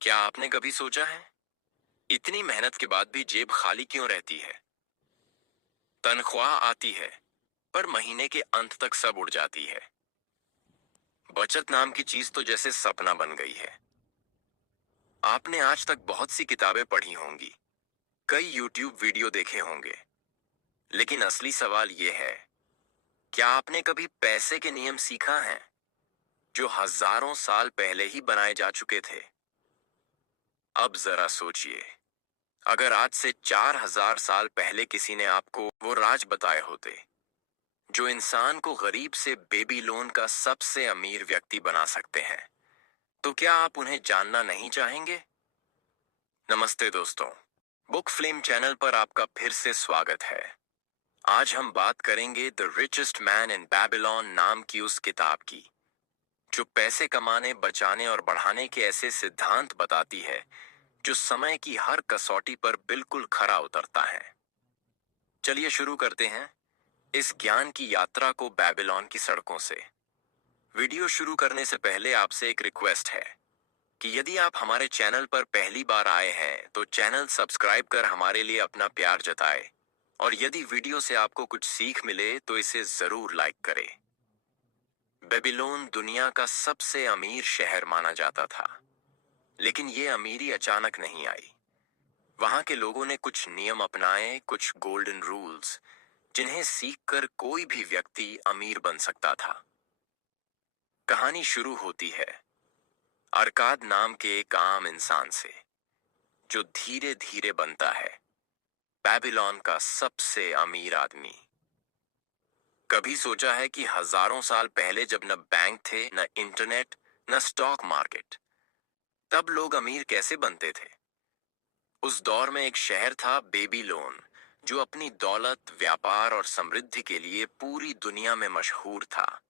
क्या आपने कभी सोचा है, इतनी मेहनत के बाद भी जेब खाली क्यों रहती है? तनख्वाह आती है, पर महीने के अंत तक सब उड़ जाती है। बचत नाम की चीज तो जैसे सपना बन गई है। आपने आज तक बहुत सी किताबें पढ़ी होंगी, कई यूट्यूब वीडियो देखे होंगे, लेकिन असली सवाल यह है, क्या आपने कभी पैसे के नियम सीखा है, जो हजारों साल पहले ही बनाए जा चुके थे? अब जरा सोचिए, अगर आज से 4000 साल पहले किसी ने आपको वो राज बताए होते जो इंसान को गरीब से बेबीलोन का सबसे अमीर व्यक्ति बना सकते हैं, तो क्या आप उन्हें जानना नहीं चाहेंगे? नमस्ते दोस्तों, बुक फ्लेम चैनल पर आपका फिर से स्वागत है। आज हम बात करेंगे the richest man in Babylon नाम की उस किताब की, जो पैसे कमाने, बचाने और बढ़ाने के ऐसे सिद्धांत बताती है जो समय की हर कसौटी पर बिल्कुल खरा उतरता है। चलिए शुरू करते हैं इस ज्ञान की यात्रा को बेबीलोन की सड़कों से। वीडियो शुरू करने से पहले आपसे एक रिक्वेस्ट है कि यदि आप हमारे चैनल पर पहली बार आए हैं तो चैनल सब्सक्राइब कर हमारे लिए अपना प्यार जताएं, और यदि वीडियो से आपको कुछ सीख मिले तो इसे जरूर लाइक करें। बेबीलोन दुनिया का सबसे अमीर शहर माना जाता था, लेकिन ये अमीरी अचानक नहीं आई। वहां के लोगों ने कुछ नियम अपनाए, कुछ गोल्डन रूल्स, जिन्हें सीखकर कोई भी व्यक्ति अमीर बन सकता था। कहानी शुरू होती है अरकाद नाम के एक आम इंसान से, जो धीरे धीरे बनता है बेबीलोन का सबसे अमीर आदमी। कभी सोचा है कि हजारों साल पहले जब न बैंक थे, न इंटरनेट, न स्टॉक मार्केट, तब लोग अमीर कैसे बनते थे? उस दौर में एक शहर था बेबीलोन, जो अपनी दौलत, व्यापार और समृद्धि के लिए पूरी दुनिया में मशहूर था।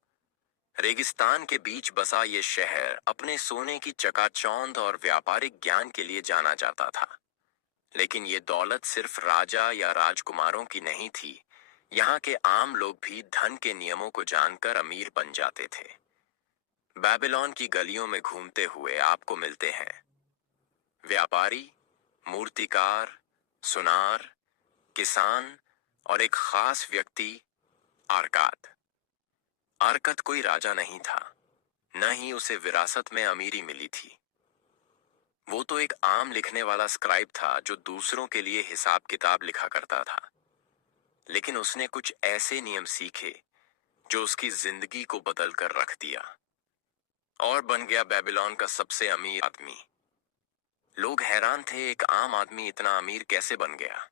रेगिस्तान के बीच बसा ये शहर अपने सोने की चकाचौंध और व्यापारिक ज्ञान के लिए जाना जाता था। लेकिन ये दौलत सिर्फ राजा या राजकुमारों की नहीं थी। यहाँ के आम लोग भी धन के नियमों को जानकर अमीर बन जाते थे। बेबीलोन की गलियों में घूमते हुए आपको मिलते हैं व्यापारी, मूर्तिकार, सुनार, किसान और एक खास व्यक्ति, आरकाद। आरकत कोई राजा नहीं था, न ही उसे विरासत में अमीरी मिली थी। वो तो एक आम लिखने वाला स्क्राइब था जो दूसरों के लिए हिसाब किताब लिखा करता था। लेकिन उसने कुछ ऐसे नियम सीखे जो उसकी जिंदगी को बदल कर रख दिया, और बन गया बेबीलोन का सबसे अमीर आदमी। लोग हैरान थे, एक आम आदमी इतना अमीर कैसे बन गया।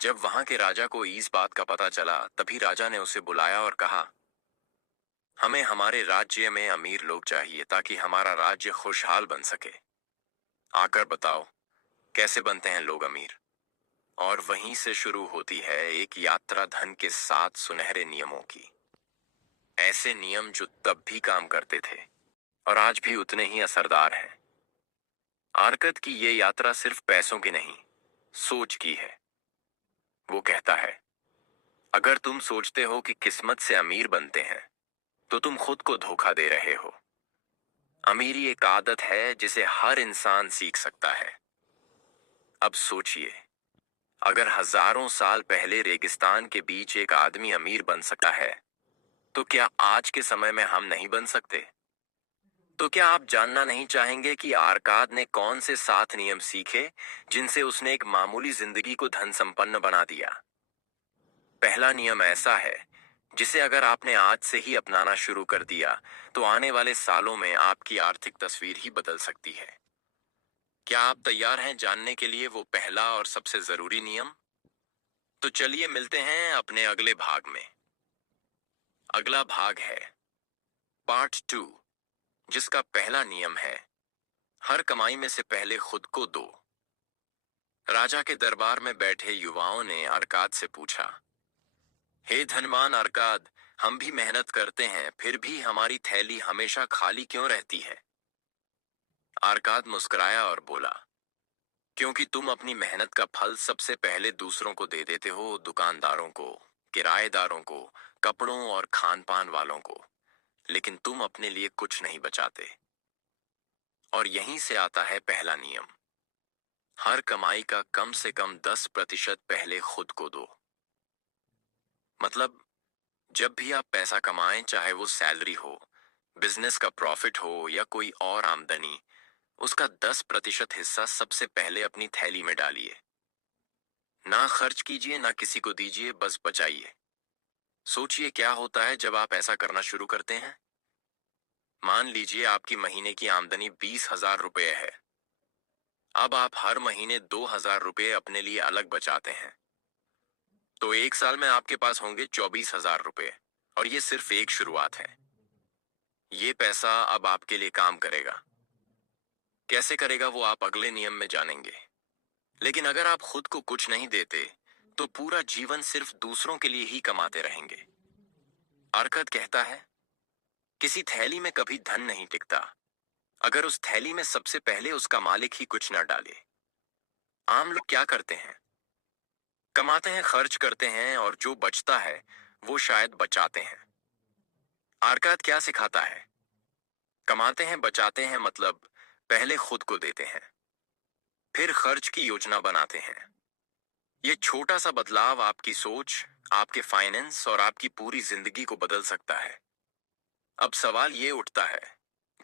जब वहां के राजा को इस बात का पता चला, तभी राजा ने उसे बुलाया और कहा, हमें हमारे राज्य में अमीर लोग चाहिए ताकि हमारा राज्य खुशहाल बन सके। आकर बताओ, कैसे बनते हैं लोग अमीर। और वहीं से शुरू होती है एक यात्रा धन के 7 सुनहरे नियमों की। ऐसे नियम जो तब भी काम करते थे और आज भी उतने ही असरदार हैं। आरकत की ये यात्रा सिर्फ पैसों की नहीं, सोच की है। वो कहता है, अगर तुम सोचते हो कि किस्मत से अमीर बनते हैं, तो तुम खुद को धोखा दे रहे हो। अमीरी एक आदत है जिसे हर इंसान सीख सकता है। अब सोचिए, अगर हजारों साल पहले रेगिस्तान के बीच एक आदमी अमीर बन सकता है, तो क्या आज के समय में हम नहीं बन सकते? तो क्या आप जानना नहीं चाहेंगे कि आरकाद ने कौन से 7 नियम सीखे जिनसे उसने एक मामूली जिंदगी को धन संपन्न बना दिया? पहला नियम ऐसा है जिसे अगर आपने आज से ही अपनाना शुरू कर दिया, तो आने वाले सालों में आपकी आर्थिक तस्वीर ही बदल सकती है। क्या आप तैयार हैं जानने के लिए वो पहला और सबसे जरूरी नियम? तो चलिए मिलते हैं अपने अगले भाग में। अगला भाग है पार्ट 2, जिसका पहला नियम है, हर कमाई में से पहले खुद को दो। राजा के दरबार में बैठे युवाओं ने अरकाद से पूछा, हे धनवान अरकाद, हम भी मेहनत करते हैं, फिर भी हमारी थैली हमेशा खाली क्यों रहती है? अरकाद मुस्कुराया और बोला, क्योंकि तुम अपनी मेहनत का फल सबसे पहले दूसरों को दे देते हो, दुकानदारों को, किराएदारों को, कपड़ों और खान पान वालों को, लेकिन तुम अपने लिए कुछ नहीं बचाते। और यहीं से आता है पहला नियम। हर कमाई का कम से कम 10% पहले खुद को दो। मतलब जब भी आप पैसा कमाएं, चाहे वो सैलरी हो, बिजनेस का प्रॉफिट हो या कोई और आमदनी, उसका 10% हिस्सा सबसे पहले अपनी थैली में डालिए। ना खर्च कीजिए, ना किसी को दीजिए, बस बचाइए। सोचिए क्या होता है जब आप ऐसा करना शुरू करते हैं। मान लीजिए आपकी महीने की आमदनी 20,000 रुपये है। अब आप हर महीने 2,000 रुपये अपने लिए अलग बचाते हैं, तो एक साल में आपके पास होंगे 24,000 रुपये। और ये सिर्फ एक शुरुआत है। ये पैसा अब आपके लिए काम करेगा। कैसे करेगा वो आप अगले नियम में जानेंगे। लेकिन अगर आप खुद को कुछ नहीं देते, तो पूरा जीवन सिर्फ दूसरों के लिए ही कमाते रहेंगे। आर्कद कहता है, किसी थैली में कभी धन नहीं टिकता अगर उस थैली में सबसे पहले उसका मालिक ही कुछ न डाले। आम लोग क्या करते हैं? कमाते हैं, खर्च करते हैं, और जो बचता है वो शायद बचाते हैं। आर्काद क्या सिखाता है? कमाते हैं, बचाते हैं, मतलब पहले खुद को देते हैं, फिर खर्च की योजना बनाते हैं। ये छोटा सा बदलाव आपकी सोच, आपके फाइनेंस और आपकी पूरी जिंदगी को बदल सकता है। अब सवाल ये उठता है,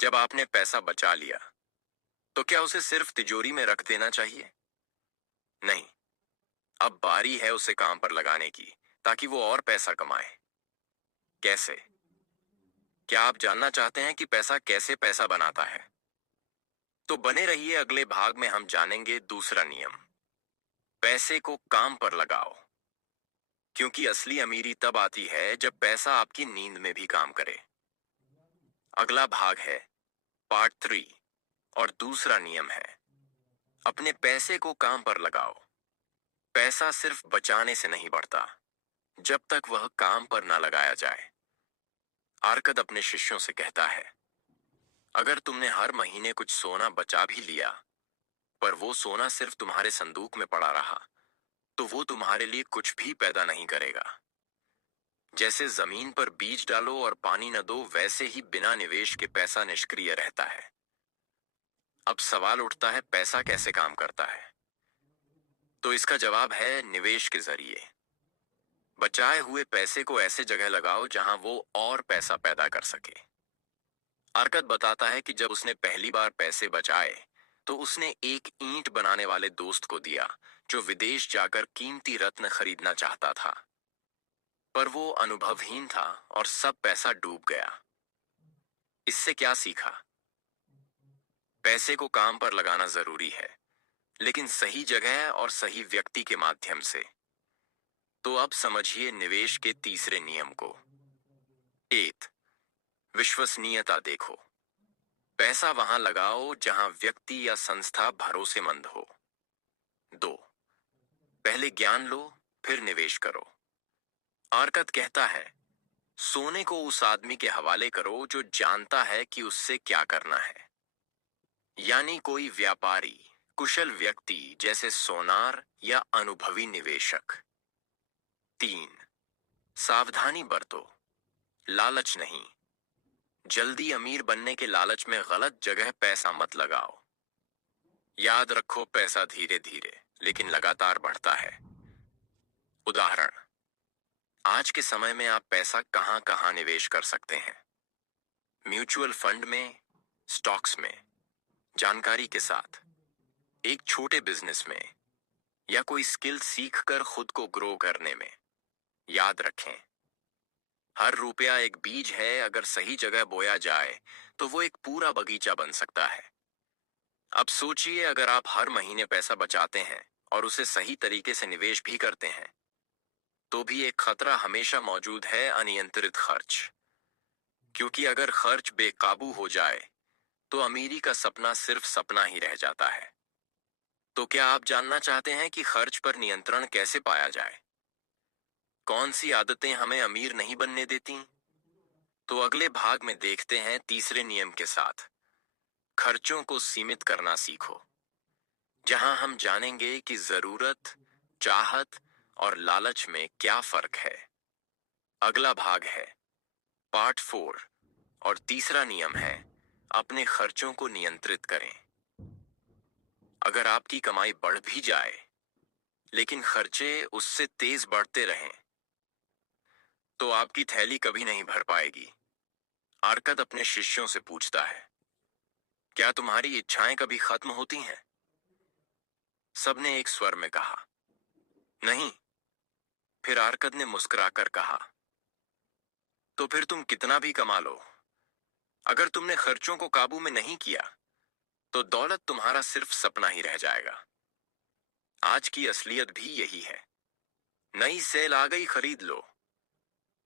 जब आपने पैसा बचा लिया, तो क्या उसे सिर्फ तिजोरी में रख देना चाहिए? नहीं, अब बारी है उसे काम पर लगाने की, ताकि वो और पैसा कमाए। कैसे? क्या आप जानना चाहते हैं कि पैसा कैसे पैसा बनाता है? तो बने रहिए, अगले भाग में हम जानेंगे दूसरा नियम, पैसे को काम पर लगाओ। क्योंकि असली अमीरी तब आती है जब पैसा आपकी नींद में भी काम करे। अगला भाग है पार्ट 3, और दूसरा नियम है, अपने पैसे को काम पर लगाओ। पैसा सिर्फ बचाने से नहीं बढ़ता, जब तक वह काम पर ना लगाया जाए। आर्कद अपने शिष्यों से कहता है, अगर तुमने हर महीने कुछ सोना बचा भी लिया, पर वो सोना सिर्फ तुम्हारे संदूक में पड़ा रहा, तो वो तुम्हारे लिए कुछ भी पैदा नहीं करेगा। जैसे जमीन पर बीज डालो और पानी न दो, वैसे ही बिना निवेश के पैसा निष्क्रिय रहता है। अब सवाल उठता है, पैसा कैसे काम करता है? तो इसका जवाब है निवेश के जरिए। बचाए हुए पैसे को ऐसे जगह लगाओ जहां वो और पैसा पैदा कर सके। आर्कद बताता है कि जब उसने पहली बार पैसे बचाए, तो उसने एक ईंट बनाने वाले दोस्त को दिया, जो विदेश जाकर कीमती रत्न खरीदना चाहता था। पर वो अनुभवहीन था और सब पैसा डूब गया। इससे क्या सीखा? पैसे को काम पर लगाना जरूरी है, लेकिन सही जगह और सही व्यक्ति के माध्यम से। तो अब समझिए निवेश के तीसरे नियम को। 8, विश्वसनीयता देखो। पैसा वहां लगाओ जहां व्यक्ति या संस्था भरोसेमंद हो। 2, पहले ज्ञान लो, फिर निवेश करो। आर्कद कहता है, सोने को उस आदमी के हवाले करो जो जानता है कि उससे क्या करना है। यानी कोई व्यापारी, कुशल व्यक्ति जैसे सोनार या अनुभवी निवेशक। 3, सावधानी बरतो, लालच नहीं। जल्दी अमीर बनने के लालच में गलत जगह पैसा मत लगाओ। याद रखो, पैसा धीरे धीरे लेकिन लगातार बढ़ता है। उदाहरण, आज के समय में आप पैसा कहां कहां निवेश कर सकते हैं? म्यूचुअल फंड में, स्टॉक्स में, जानकारी के साथ, एक छोटे बिजनेस में, या कोई स्किल सीखकर खुद को ग्रो करने में। याद रखें, हर रुपया एक बीज है, अगर सही जगह बोया जाए तो वो एक पूरा बगीचा बन सकता है। अब सोचिए, अगर आप हर महीने पैसा बचाते हैं और उसे सही तरीके से निवेश भी करते हैं, तो भी एक खतरा हमेशा मौजूद है, अनियंत्रित खर्च। क्योंकि अगर खर्च बेकाबू हो जाए, तो अमीरी का सपना सिर्फ सपना ही रह जाता है। तो क्या आप जानना चाहते हैं कि खर्च पर नियंत्रण कैसे पाया जाए? कौन सी आदतें हमें अमीर नहीं बनने देती? तो अगले भाग में देखते हैं तीसरे नियम के साथ, खर्चों को सीमित करना सीखो, जहां हम जानेंगे कि जरूरत, चाहत और लालच में क्या फर्क है। अगला भाग है पार्ट 4, और तीसरा नियम है, अपने खर्चों को नियंत्रित करें। अगर आपकी कमाई बढ़ भी जाए लेकिन खर्चे उससे तेज बढ़ते रहें तो आपकी थैली कभी नहीं भर पाएगी। आर्कद अपने शिष्यों से पूछता है, क्या तुम्हारी इच्छाएं कभी खत्म होती हैं? सबने एक स्वर में कहा, नहीं। फिर आर्कद ने मुस्कुराकर कहा, तो फिर तुम कितना भी कमा लो, अगर तुमने खर्चों को काबू में नहीं किया तो दौलत तुम्हारा सिर्फ सपना ही रह जाएगा। आज की असलियत भी यही है। नई सेल आ गई, खरीद लो।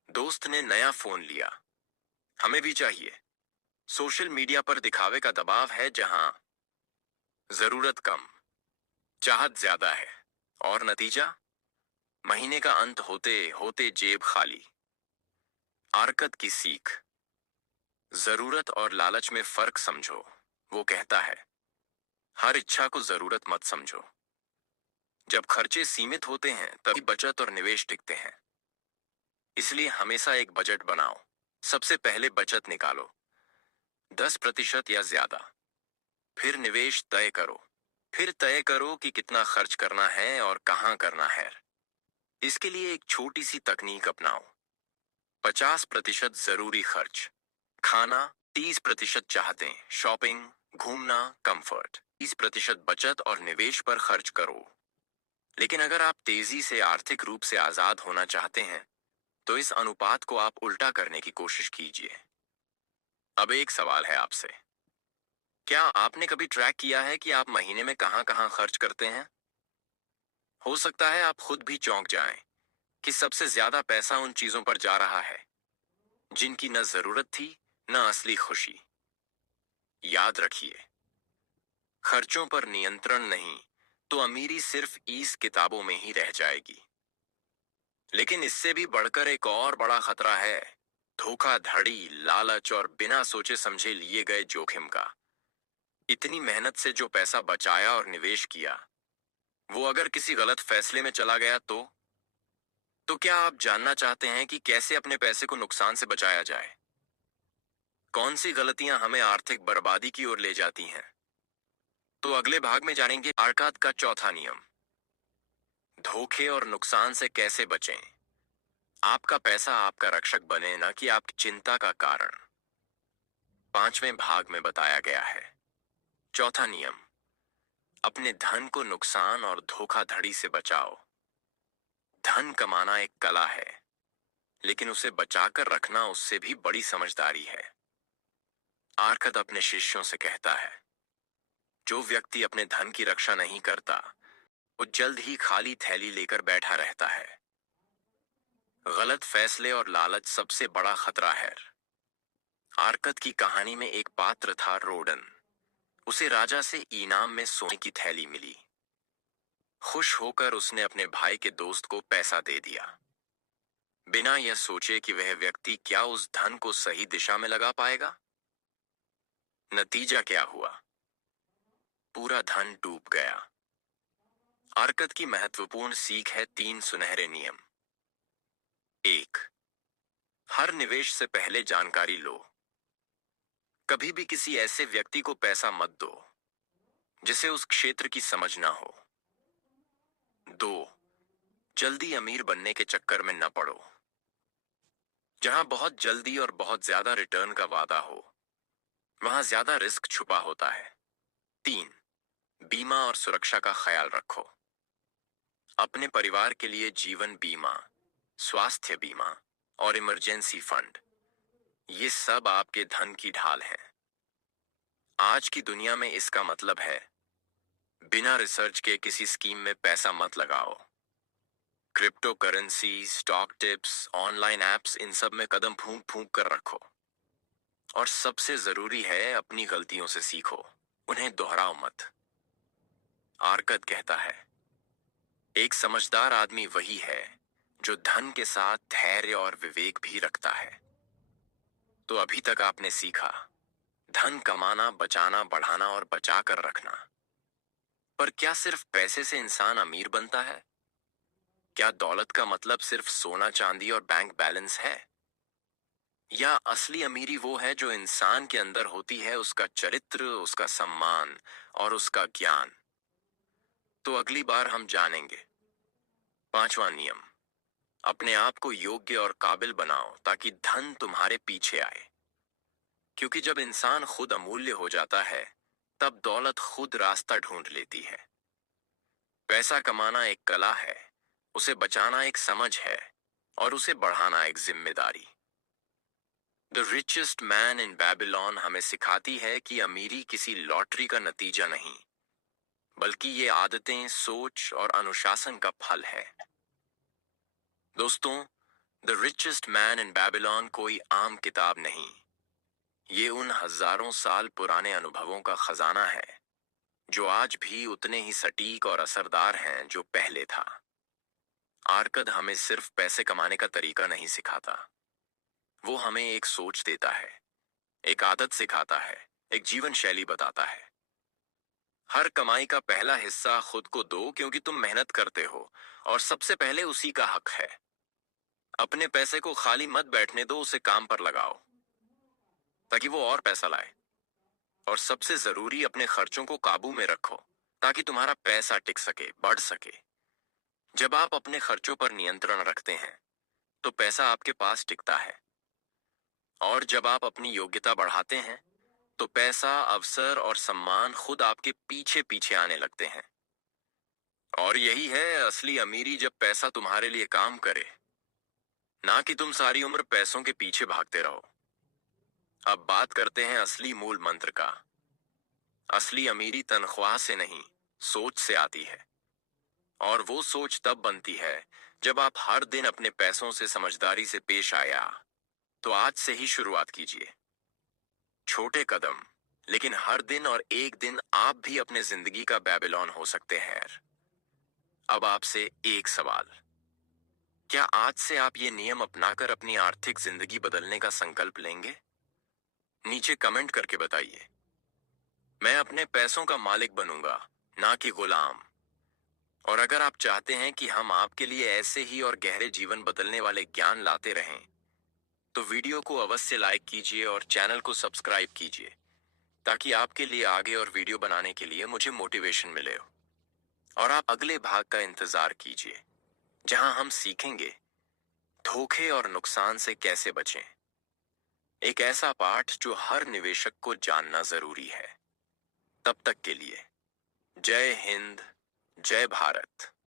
दोस्त ने नया फोन लिया, हमें भी चाहिए। सोशल मीडिया पर दिखावे का दबाव है, जहां जरूरत कम, चाहत ज्यादा है। और नतीजा, महीने का अंत होते होते जेब खाली। आर्कद की सीख, जरूरत और लालच में फर्क समझो। वो कहता है, हर इच्छा को जरूरत मत समझो। जब खर्चे सीमित होते हैं तभी बचत और निवेश टिकते हैं। इसलिए हमेशा एक बजट बनाओ। सबसे पहले बचत निकालो, 10% या ज्यादा। फिर निवेश तय करो। फिर तय करो कि कितना खर्च करना है और कहां करना है। इसके लिए एक छोटी सी तकनीक अपनाओ। 50% जरूरी खर्च, खाना। 30% चाहतें, शॉपिंग, घूमना, कंफर्ट। 30% बचत और निवेश पर खर्च करो। लेकिन अगर आप तेजी से आर्थिक रूप से आजाद होना चाहते हैं तो इस अनुपात को आप उल्टा करने की कोशिश कीजिए। अब एक सवाल है आपसे, क्या आपने कभी ट्रैक किया है कि आप महीने में कहां कहां खर्च करते हैं? हो सकता है आप खुद भी चौंक जाएं कि सबसे ज्यादा पैसा उन चीजों पर जा रहा है जिनकी न जरूरत थी न असली खुशी। याद रखिए, खर्चों पर नियंत्रण नहीं तो अमीरी सिर्फ ईस किताबों में ही रह जाएगी। लेकिन इससे भी बढ़कर एक और बड़ा खतरा है, धोखाधड़ी, लालच और बिना सोचे समझे लिए गए जोखिम का। इतनी मेहनत से जो पैसा बचाया और निवेश किया, वो अगर किसी गलत फैसले में चला गया तो क्या आप जानना चाहते हैं कि कैसे अपने पैसे को नुकसान से बचाया जाए? कौन सी गलतियां हमें आर्थिक बर्बादी की ओर ले जाती हैं? तो अगले भाग में जानेंगे आर्काद का चौथा नियम, धोखे और नुकसान से कैसे बचें। आपका पैसा आपका रक्षक बने, ना कि आपकी चिंता का कारण। पांचवें भाग में बताया गया है चौथा नियम, अपने धन को नुकसान और धोखाधड़ी से बचाओ। धन कमाना एक कला है, लेकिन उसे बचाकर रखना उससे भी बड़ी समझदारी है। आर्कद अपने शिष्यों से कहता है, जो व्यक्ति अपने धन की रक्षा नहीं करता वो जल्द ही खाली थैली लेकर बैठा रहता है। गलत फैसले और लालच सबसे बड़ा खतरा है। आर्कद की कहानी में एक पात्र था, रोडन। उसे राजा से इनाम में सोने की थैली मिली। खुश होकर उसने अपने भाई के दोस्त को पैसा दे दिया, बिना यह सोचे कि वह व्यक्ति क्या उस धन को सही दिशा में लगा पाएगा। नतीजा क्या हुआ? पूरा धन डूब गया। आर्कद की महत्वपूर्ण सीख है 3 सुनहरे नियम। 1, हर निवेश से पहले जानकारी लो। कभी भी किसी ऐसे व्यक्ति को पैसा मत दो जिसे उस क्षेत्र की समझ ना हो। 2, जल्दी अमीर बनने के चक्कर में न पड़ो। जहां बहुत जल्दी और बहुत ज्यादा रिटर्न का वादा हो वहां ज्यादा रिस्क छुपा होता है। 3, बीमा और सुरक्षा का ख्याल रखो। अपने परिवार के लिए जीवन बीमा, स्वास्थ्य बीमा और इमरजेंसी फंड, ये सब आपके धन की ढाल हैं। आज की दुनिया में इसका मतलब है, बिना रिसर्च के किसी स्कीम में पैसा मत लगाओ। Crypto currency, stock tips, online apps, इन सब में कदम फूंक फूंक कर रखो। और सबसे जरूरी है, अपनी गलतियों से सीखो, उन्हें दोहराओ मत। आर्कद कहता है, एक समझदार आदमी वही है जो धन के साथ धैर्य और विवेक भी रखता है। तो अभी तक आपने सीखा, धन कमाना, बचाना, बढ़ाना और बचा कर रखना। पर क्या सिर्फ पैसे से इंसान अमीर बनता है? क्या दौलत का मतलब सिर्फ सोना चांदी और बैंक बैलेंस है? या असली अमीरी वो है जो इंसान के अंदर होती है, उसका चरित्र, उसका सम्मान और उसका ज्ञान। तो अगली बार हम जानेंगे। पांचवा नियम, अपने आप को योग्य और काबिल बनाओ ताकि धन तुम्हारे पीछे आए। क्योंकि जब इंसान खुद अमूल्य हो जाता है, तब दौलत खुद रास्ता ढूंढ लेती है। पैसा कमाना एक कला है, उसे बचाना एक समझ है, और उसे बढ़ाना एक जिम्मेदारी। The richest man in Babylon हमें सिखाती है कि अमीरी किसी लॉटरी का नतीजा नहीं, बल्कि ये आदतें, सोच और अनुशासन का फल है। दोस्तों, the richest man in Babylon कोई आम किताब नहीं, ये उन हजारों साल पुराने अनुभवों का खजाना है जो आज भी उतने ही सटीक और असरदार हैं जो पहले था। आर्कद हमें सिर्फ पैसे कमाने का तरीका नहीं सिखाता, वो हमें एक सोच देता है, एक आदत सिखाता है, एक जीवन शैली बताता है। हर कमाई का पहला हिस्सा खुद को दो, क्योंकि तुम मेहनत करते हो और सबसे पहले उसी का हक है। अपने पैसे को खाली मत बैठने दो, उसे काम पर लगाओ ताकि वो और पैसा लाए। और सबसे जरूरी, अपने खर्चों को काबू में रखो ताकि तुम्हारा पैसा टिक सके, बढ़ सके। जब आप अपने खर्चों पर नियंत्रण रखते हैं तो पैसा आपके पास टिकता है, और जब आप अपनी योग्यता बढ़ाते हैं तो पैसा, अवसर और सम्मान खुद आपके पीछे पीछे आने लगते हैं। और यही है असली अमीरी, जब पैसा तुम्हारे लिए काम करे, ना कि तुम सारी उम्र पैसों के पीछे भागते रहो। अब बात करते हैं असली मूल मंत्र का। असली अमीरी तनख्वाह से नहीं, सोच से आती है। और वो सोच तब बनती है जब आप हर दिन अपने पैसों से समझदारी से पेश आया। तो आज से ही शुरुआत कीजिए। छोटे कदम, लेकिन हर दिन, और एक दिन आप भी अपने जिंदगी का बेबीलोन हो सकते हैं। अब आपसे एक सवाल, क्या आज से आप ये नियम अपनाकर अपनी आर्थिक जिंदगी बदलने का संकल्प लेंगे? नीचे कमेंट करके बताइए। मैं अपने पैसों का मालिक बनूंगा, ना कि गुलाम। और अगर आप चाहते हैं कि हम आपके लिए ऐसे ही और गहरे जीवन बदलने वाले ज्ञान लाते रहें, तो वीडियो को अवश्य लाइक कीजिए और चैनल को सब्सक्राइब कीजिए, ताकि आपके लिए आगे और वीडियो बनाने के लिए मुझे मोटिवेशन मिले। और आप अगले भाग का इंतजार कीजिए, जहां हम सीखेंगे धोखे और नुकसान से कैसे बचें। एक ऐसा पाठ जो हर निवेशक को जानना जरूरी है। तब तक के लिए जय हिंद, जय भारत।